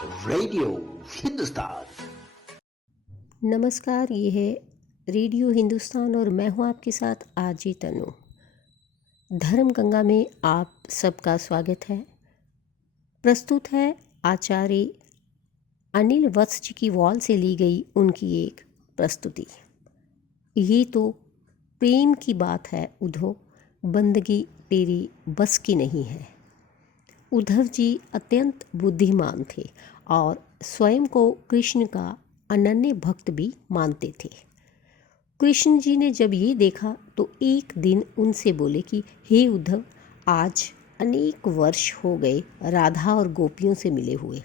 Radio Hindustan. नमस्कार, ये है रेडियो हिंदुस्तान और मैं हूँ आपके साथ आरजे तनु। धर्म गंगा में आप सबका स्वागत है। प्रस्तुत है आचार्य अनिल वत्स जी की वॉल से ली गई उनकी एक प्रस्तुति। ये तो प्रेम की बात है उद्धव, बंदगी तेरी बस की नहीं है। उद्धव जी अत्यंत बुद्धिमान थे और स्वयं को कृष्ण का अनन्य भक्त भी मानते थे। कृष्ण जी ने जब ये देखा तो एक दिन उनसे बोले कि हे उद्धव, आज अनेक वर्ष हो गए राधा और गोपियों से मिले हुए।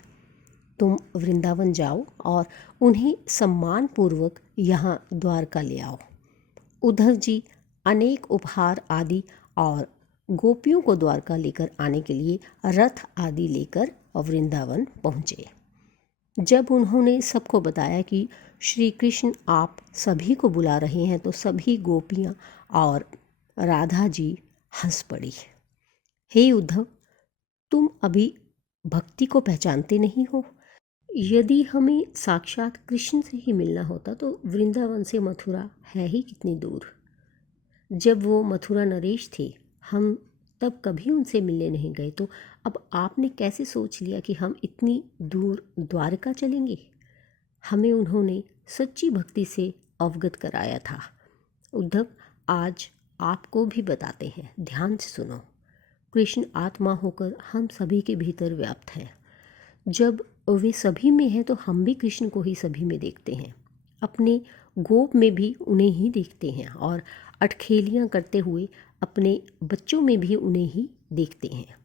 तुम वृंदावन जाओ और उन्हें सम्मानपूर्वक यहाँ द्वारका ले आओ। उद्धव जी अनेक उपहार आदि और गोपियों को द्वारका लेकर आने के लिए रथ आदि लेकर वृंदावन पहुँचे। जब उन्होंने सबको बताया कि श्री कृष्ण आप सभी को बुला रहे हैं तो सभी गोपियाँ और राधा जी हंस पड़ी। हे उद्धव, तुम अभी भक्ति को पहचानते नहीं हो। यदि हमें साक्षात कृष्ण से ही मिलना होता तो वृंदावन से मथुरा है ही कितनी दूर। जब वो मथुरा नरेश थे, हम तब कभी उनसे मिलने नहीं गए, तो अब आपने कैसे सोच लिया कि हम इतनी दूर द्वारका चलेंगे। हमें उन्होंने सच्ची भक्ति से अवगत कराया था। उद्धव, आज आपको भी बताते हैं, ध्यान से सुनो। कृष्ण आत्मा होकर हम सभी के भीतर व्याप्त है। जब वे सभी में हैं तो हम भी कृष्ण को ही सभी में देखते हैं। अपने गोप में भी उन्हें ही देखते हैं और अटखेलियाँ करते हुए अपने बच्चों में भी उन्हें ही देखते हैं।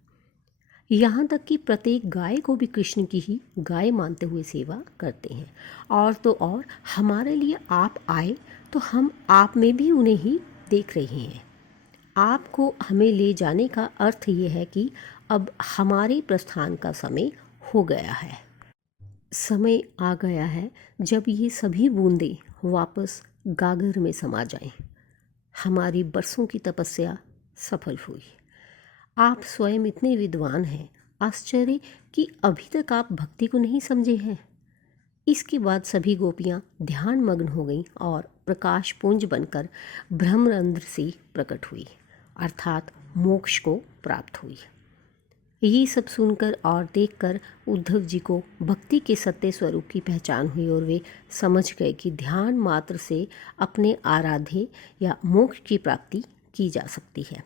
यहाँ तक कि प्रत्येक गाय को भी कृष्ण की ही गाय मानते हुए सेवा करते हैं। और तो और हमारे लिए आप आए तो हम आप में भी उन्हें ही देख रहे हैं। आपको हमें ले जाने का अर्थ ये है कि अब हमारे प्रस्थान का समय हो गया है। समय आ गया है जब ये सभी बूंदें वापस गागर में समा जाएं। हमारी बरसों की तपस्या सफल हुई। आप स्वयं इतने विद्वान हैं, आश्चर्य कि अभी तक आप भक्ति को नहीं समझे हैं। इसके बाद सभी गोपियाँ ध्यान मग्न हो गईं और प्रकाश पुंज बनकर ब्रह्मरंध्र से प्रकट हुई, अर्थात मोक्ष को प्राप्त हुई। ये सब सुनकर और देखकर उद्धव जी को भक्ति के सत्य स्वरूप की पहचान हुई और वे समझ गए कि ध्यान मात्र से अपने आराध्य या मोक्ष की प्राप्ति की जा सकती है।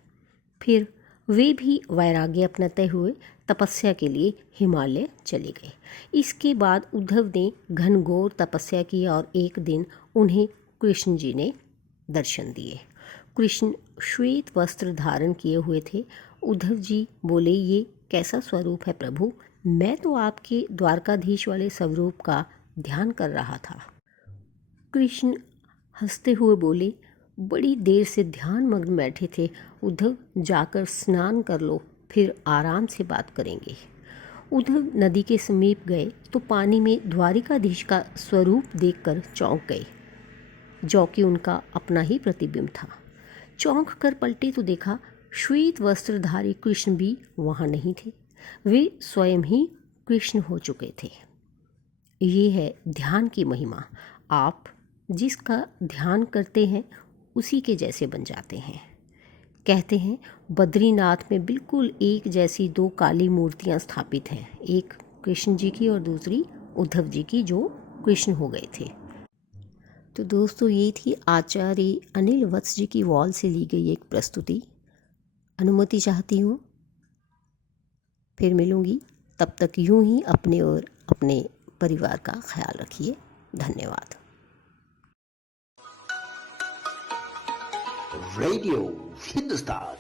फिर वे भी वैराग्य अपनाते हुए तपस्या के लिए हिमालय चले गए। इसके बाद उद्धव ने घनघोर तपस्या की और एक दिन उन्हें कृष्ण जी ने दर्शन दिए। कृष्ण श्वेत वस्त्र धारण किए हुए थे। उद्धव जी बोले, ये कैसा स्वरूप है प्रभु, मैं तो आपके द्वारकाधीश वाले स्वरूप का ध्यान कर रहा था। कृष्ण हंसते हुए बोले, बड़ी देर से ध्यान मग्न बैठे थे उद्धव, जाकर स्नान कर लो, फिर आराम से बात करेंगे। उद्धव नदी के समीप गए तो पानी में द्वारिकाधीश का स्वरूप देखकर चौंक गए, जो कि उनका अपना ही प्रतिबिंब था। चौंक कर पलटे तो देखा श्वेत वस्त्रधारी कृष्ण भी वहाँ नहीं थे। वे स्वयं ही कृष्ण हो चुके थे। ये है ध्यान की महिमा। आप जिसका ध्यान करते हैं उसी के जैसे बन जाते हैं। कहते हैं बद्रीनाथ में बिल्कुल एक जैसी दो काली मूर्तियाँ स्थापित हैं, एक कृष्ण जी की और दूसरी उद्धव जी की, जो कृष्ण हो गए थे। तो दोस्तों, ये थी आचार्य अनिल वत्स जी की वॉल से ली गई एक प्रस्तुति। अनुमति चाहती हूँ, फिर मिलूँगी। तब तक यूँ ही अपने और अपने परिवार का ख्याल रखिए। धन्यवाद। रेडियो हिंदुस्तान।